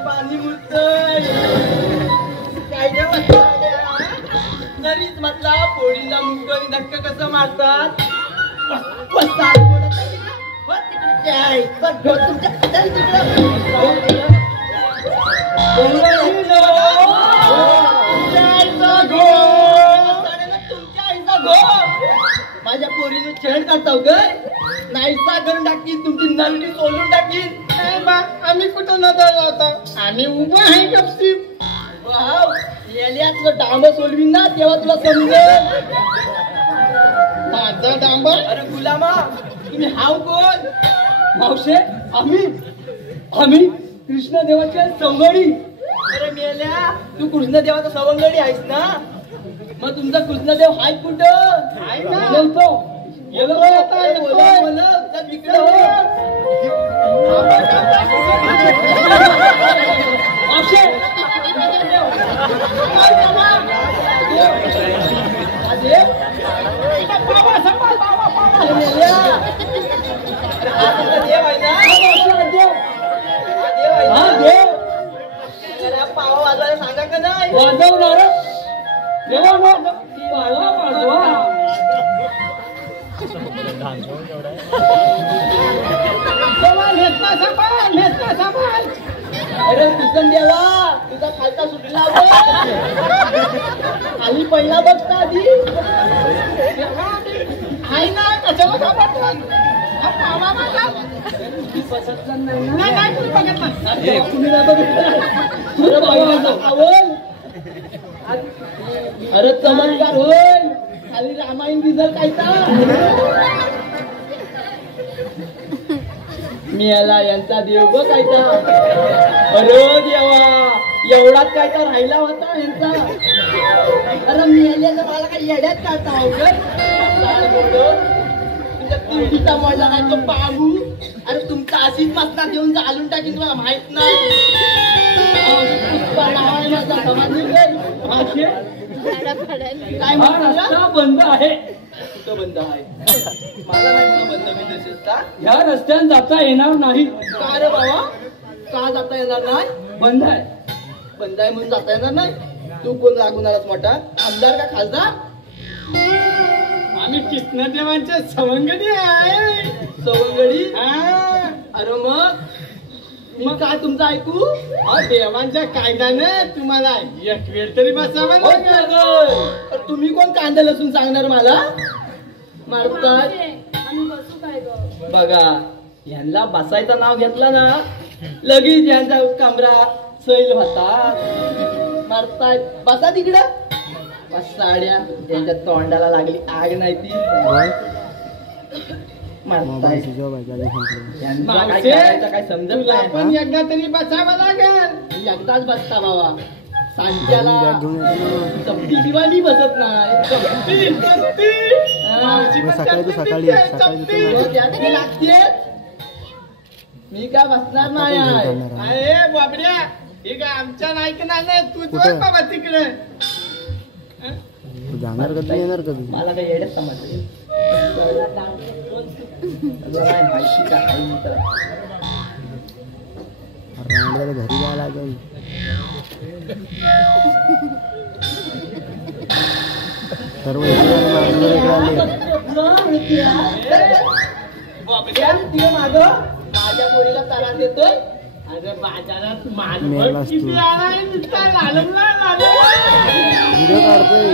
पाणी मुळतय काय रे म्हटलं तरीच म्हटला पोळीला मुंगणी धक्का कसं मारतात माझ्या पोरीने छेड काढताव काय नाहीसा करून टाकीन तुमची नरडी सोलून टाकीन आम्ही कुठं न होता आम्ही उभं आहे गपसीप वाव तुला डांब सोलवीन ना तेव्हा तुला समजेल माझा डांब अरे गुलामा तुम्ही हाव कोण मावशे आम्ही कृष्णदेवाच्या सवंगडी अरे मेल्या तू कृष्णदेवाचा सवंगडी आहेस ना मग तुमचा कृष्णदेव हाय कुठं हाय ना बोलतो गेलो मावशे देव आहे ना हा देव पाव वाजवायला सांगा का नाही वाजवणार देवा पाळवा पाळवा अरे किसन देवा तुझा खालचा सुटला खाली पहिला बघता आधी हाय ना कशाला घाबरतात? हा पावा बघा. नाही, तुम्ही बघत नाही. तुम्ही नाही बघितलं. अरे बाईला आवल. अरे चमत्कार होय खाली रामायण दिसल काय मी याला यांचा देव बघ काय अरे देवा एवढाच काय तर राहिला होता यांचा अरे मी याला मला काही येड्यात काढता तुमच्या तिंडीचा मला काय तो बाबू अरे तुमचा काशीत मस्ता देऊन चालून टाकीन तुला माहित नाही. पुष्पा नावाने माझा समाज मावशे, काय हा म्हणतो रस्ता बंद आहे. कुठं बंद आहे? मला नाही तुला बंद बिंद दिसता. ह्या रस्त्याने जाता येणार नाही. का रे बाबा, का जाता येणार नाही? बंद आहे. बंद आहे म्हणून जाता येणार नाही? तू कोण लागून आलास मोठा, आमदार का खासदार? आम्ही कृष्णदेवांचे सवंगडी आहे. सवंगडी? अरे मग काय तुमचं ऐकू? देवांच्या कायद्याने तुम्हाला एक वेळ तरी बसावं लागेल. अरे तुम्ही कोण कांदा लसून सांगणार मला? मारतात आम्ही बसू काय ग? बघा, ह्यांना बसायचं नाव घेतलं ना लगेच ह्यांचा कमरा सैल होतात. मारताय. बसा तिकडं. साड्या त्यांच्या तोंडाला लागली आग नाही ती. मारताय. यांना काय करायचं काय समजत तुला नाही. पण एकदा तरी बसावं लागेल. एकदाच बसता बाबा. सांच्याला चपटी शिवाय मी बसत नाही. त्यातली लागते. मी काय बसणार नाही आहे. अरे बाबड्या, हे काय आमच्या नायकना नाही. तू जोड बाबा तिकडे. जाणार कधी येणार कधी मला काही येडच समजलं. माहिती का घरी जायला लागेल. सर्व माझ्या पोरीला त्रास देतोय. अरे बाजारात माल मेलास तू. किती आलाय नुसता लालमला व्हिडिओ काढतोय.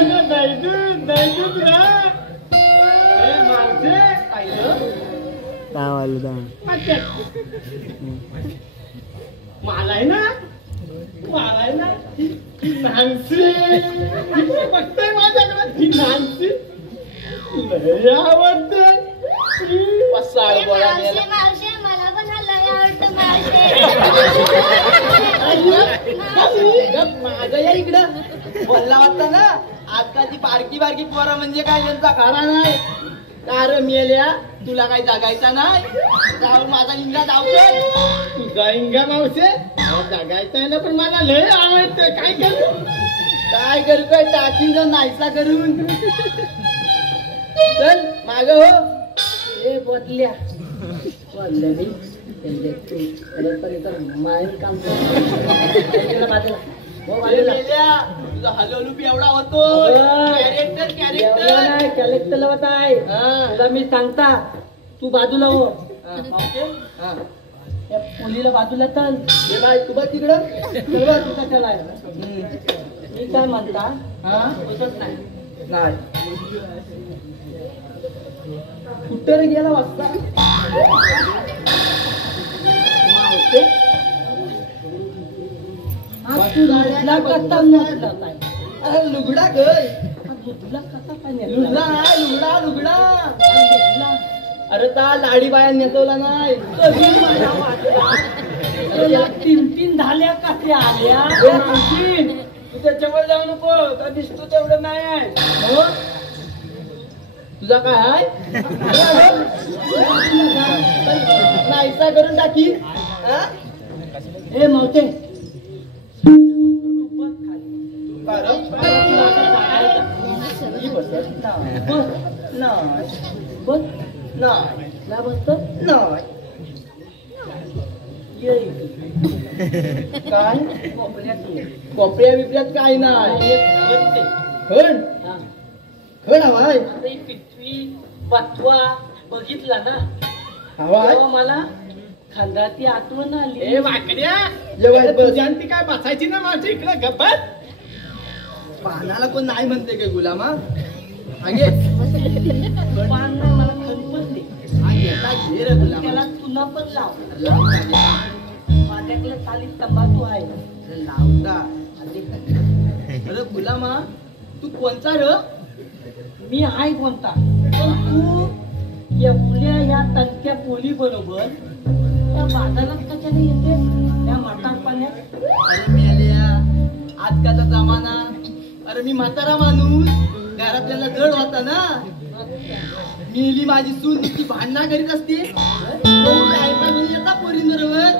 काय वाजलं माल आहे ना, माल आहे ना. नानसी बघताय माझ्याकडे. ही नानसी लय आवडते. पसाळ गोळा मावशे, गेला. मावशे, मला पण हा लय आवडतं मावशे. माझं या इकडं बोलला होता ना. आजकालची बारकी बारकी पोरं म्हणजे काय यांचा खाना नाही. कार मेल्या तुला काही जगायचा नाही. जाऊन माझा इंगा धावतोय. तुझा इंगा मावशे जगायचं आहे ना, पण मला लय आवडतं. काय करू? काय करू काय टाकीन जाऊन नाहीसा करून. चल माग हो. ए बदल्या बदल्या मी माहीत काम तुझा हलवलुपी एवढा होतो. कॅरेक्टर कॅरेक्टर कलेक्टर होत आहे. तुला मी सांगता, तू बाजूला हो. त्या पोलीला बाजूला चल. हे बाय तू बघ तिकडं. तुझा चलाय. मी काय म्हणता, होतच नाही. नाही कुठं रे गेला वाजता. दुधला कसा मोजला काय? अरे लुगडा गय. दुधला कसा काय लुगडा नेला? नाही लुगडा लुगडा. नेला? अरे ता लाडी बाया नेसवला नाही. कधी मला वाटला तुला 3-3 झाल्या कशा आल्या? तू त्याच्यावर जाऊ नको. का दिसतो तेवढं नाही आहे. हो? तुझा काय आहे? नाहीसा करून टाकी. ए मावते, बस ना बसत काय कोपऱ्या बिपऱ्यात काय नाही. खण खण हवाय. पिशवी बथवा बघितला ना, हवाय. तेव्हा मला खांदाती आठवण आली. ए वाकड्या, जेवायला बस. तुझ्यांती काय बसायची ना मावशी इकडे गप्पत. पानाला कोण नाही म्हणते काय गुलामा. आगे पान नाही मला खणपणते. घे रे गुलामा. त्याला चुना पण लाव. लावता माझ्याकडे खाली तंबाखू आहे. लावता. अरे गुलामा तू कोणचा र? मी आहे कोणता, पण तू एवढ्या या तणक्या पोली बरोबर त्या बाजारात कशाने येते त्या म्हातार पाण्यात? अरे मेल्या आजकालचा जमाना. अरे मी म्हातारा माणूस, घरातल्याला जड होता ना. मिली माझी सून ती भांडणा करीत असते. येतात पोरींबरोबर?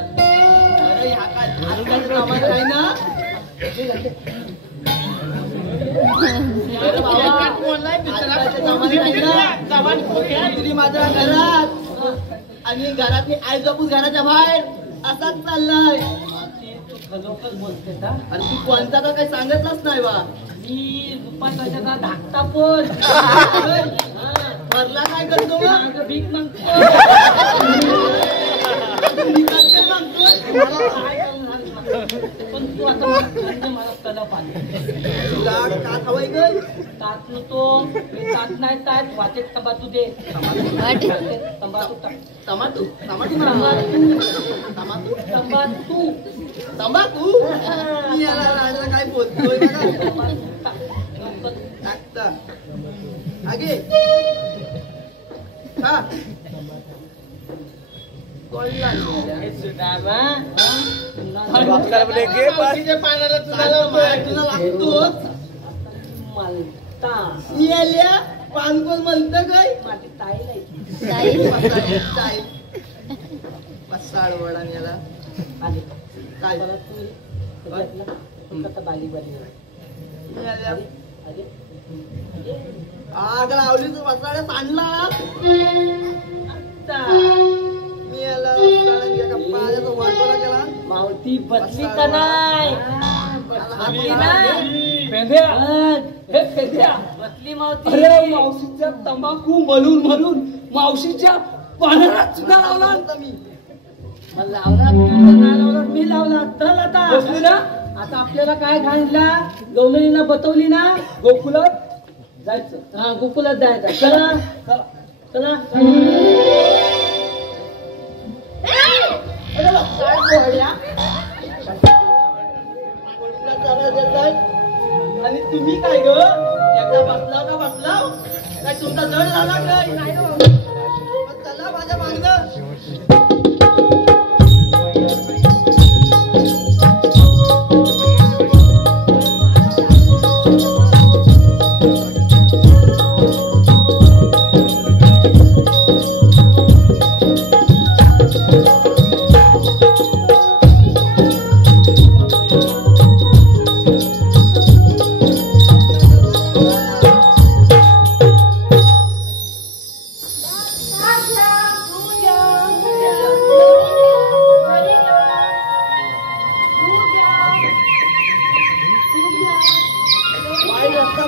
अरे ह्या काय आजकाल कामात आहे ना? अरे बाबा, आजकालच्या कामात आहे ना? तुम्ही माझ्या घरात आणि घरात मी आई जपूस घराच्या बाहेर असाच चाललाय. खरोखर बोलते का? अरे तू कोणता तर काही सांगितलंच नाही बा. मी रुपाचा धाकटा पण भरला काय करतो मग? भीक मागतो. निकालते मागतो. पण तू आता मला तलप आली. का हवाय गं? तात नको, मी तात नाही तात वाटेत तंबाखू दे. तंबाखू टमाटू तंबाखू मी याला राजा काय बोलतोय टाकता आगे हा पान कोण म्हणत काय माझी ताई नाही साड वडा याला आली काय बाली बाली आग लावली तू मसाळ्यात आणला मी याला पाण्याचा वाटोला केला मावती बसली का नाही? बसली मावती. अरे मावशीच्या तंबाखू मलून मावशीच्या पाण्यात सुद्धा लावला मी लावला नाही लावला मी लावला तर आता बसली ना? आता आपल्याला काय सांगितला? गवळीला बतवली ना गोकुलात जायचं. हा गोकुलात जायचं. चला चला आणि तुम्ही काय ग एकदा बसला काय तुमचा जड झाला काय? चला माझ्या मागणं.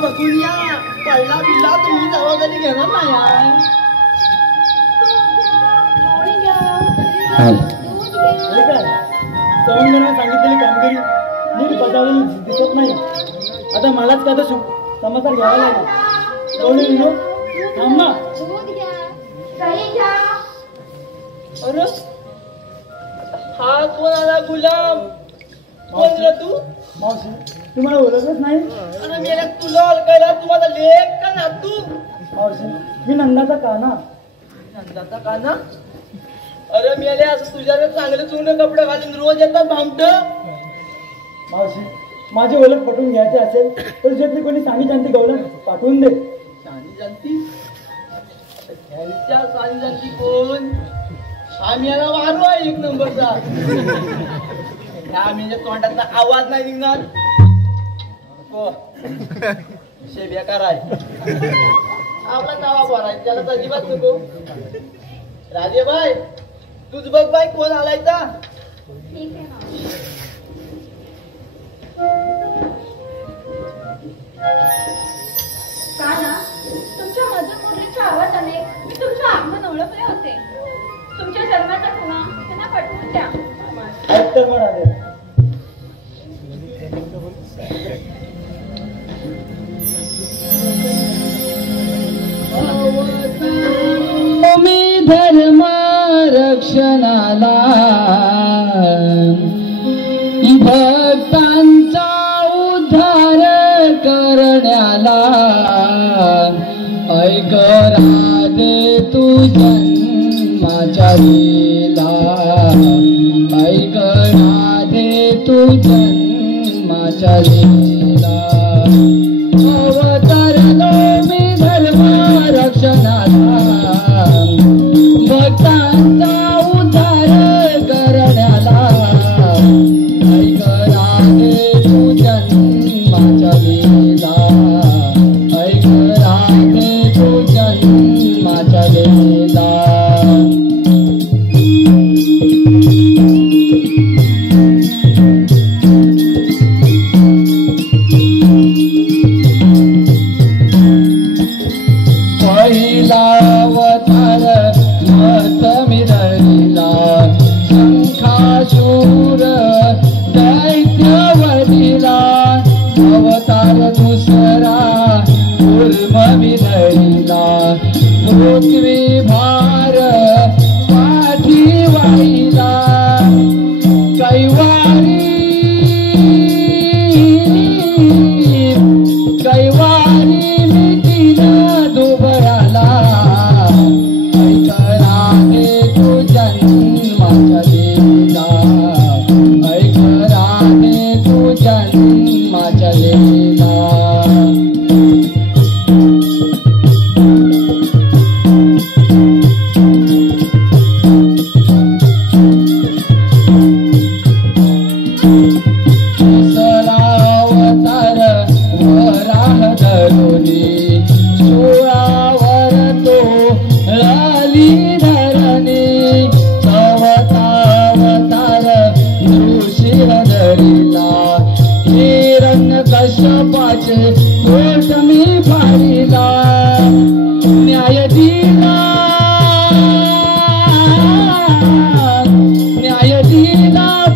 बघून या पहिला बिल्ला तुम्ही जबाबदारी घेणार नाही. सवंगणा सांगितलेली कामगिरी नीट बजावलेली दिसत नाही. आता मलाच का तर समाचार घ्यावा लागेल. एवढे विनोद थांब ना. अरे हा कोण आला? गुलाम कोण रे तू? मावशी तुम्हाला ओळखच नाही? अरे मेल्या तुला ओळखायला तुम्हाला लेख का ना तू? मावशी मी नंदाचा काना. नंदाचा काना? अरे मेल्या असं तुझ्याकडे चांगले चुंगले कपडे घालून रोज येतात भामट. मावशी माझी ओळख पटवून घ्यायची असेल तर तुझ्यातली कोणी सानी जानती गवळण पाठवून दे. सानी जानती? ह्यांच्या सानी जानती कोण? आम्ही याला वारू आहे एक नंबरचा. आम्ही तोंडाचा आवाज नाही निघणार. शे बेकार आहे आपला नावा बोलाय त्याला अजिबात नको. राजे बाय तुझ बघ बाई कोण आलायचा? ठीक आहे ना. का ना तुमच्या मधुर मुलीच्या आवाजाने मी तुमच्या आगमन ओळखले होते. तुमच्या जन्माचा खुणा त्यांना पटवून द्या. ऐक तर म्हणाले. मी धर्म रक्षणाला भक्तांचा उद्धार करण्याला ऐक राधे तू जन्माच्या लीला. ऐक राधे तू जन्माच्या लीला. अवतरलो मी धर्म रक्षणाला भक्तांचा उद्धार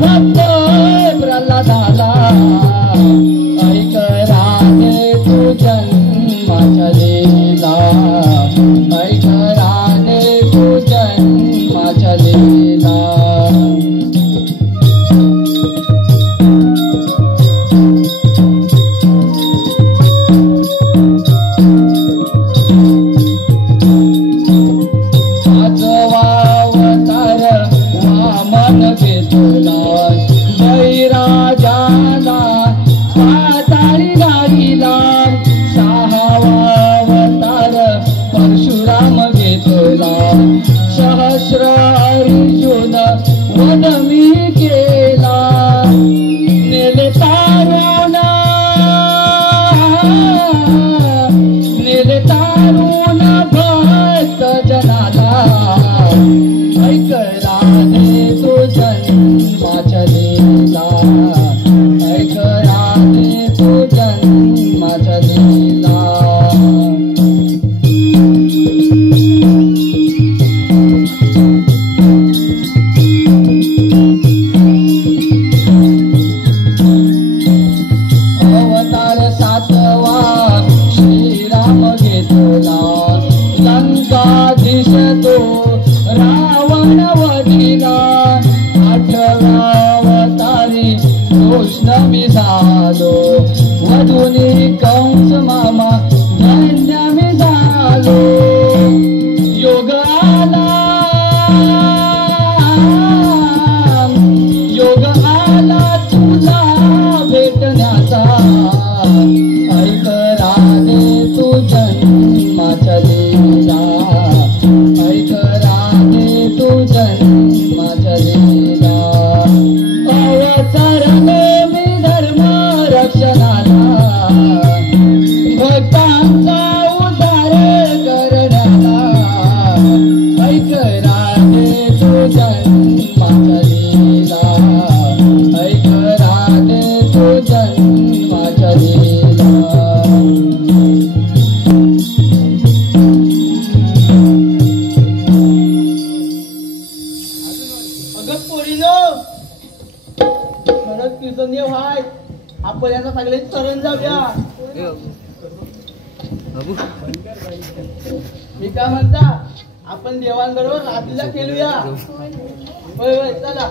भक्त प्रल्हादाला ऐक राधे तू जन्माच्या लीला ऐक राधे तू जन्माच्या लीला परशुराम घेतला सहस्र अर्जुन वध मी केला नेले तारुण भक्त जनाला ऐक राधे तू जन्माच्या लीला ऐक राधे तू जन्माच्या लीला लंकाधीश तो रावण वधिला 8व्या अवतारी कृष्ण मी झालो वधुनी कंस मामा धन्य मी झालो योग आला तुला भेटण्याचा ऐक राधे तू जन्माच्या लीला ऐक राधे तू जन्माच्या लीला अवतरले मी धर्म रक्षणाला भक्तांचा उद्धार करण्याला ऐक राधे तू जन्माच्या लीला ऐक राधे तू जन्माच्या लीला कीर्तनीय व्हाय आपण यांना सगळे तरण जाऊया मी काय म्हणता आपण देवांबरोबर रात्रीला खेळूया होय होय चला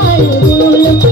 काय बोल